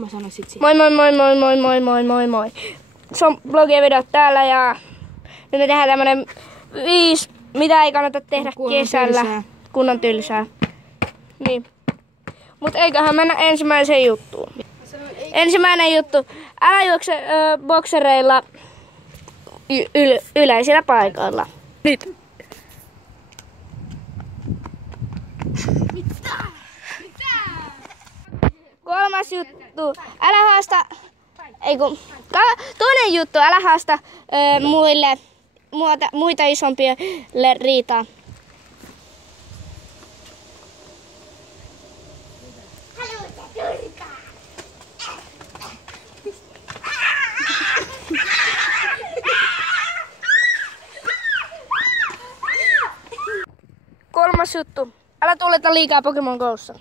Mä sanon sit siihen. Moi moi moi moi moi moi moi moi moi. Se on blogien videot täällä ja nyt me tehdään tämmönen 5, mitä ei kannata tehdä kesällä, kun on tylsää. Niin. Mut eiköhän mennä ensimmäiseen juttuun. Ensimmäinen juttu. Älä juokse boksereilla yleisillä paikoilla. Nyt. Kolmas juttu. Älä haasta... Toinen juttu. Älä haasta muita isompille riitaa. Kolmas juttu. Älä tuuleta liikaa Pokemon Go'ssa.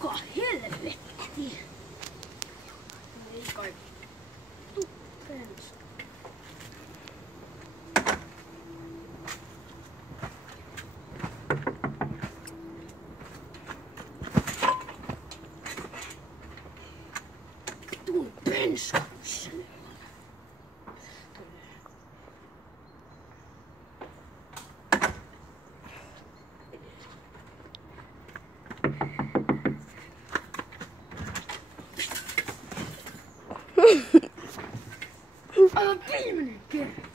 Kuka helvetti? Ei kai. Tuppens. Tuppens. Aivan viimeinen kerta.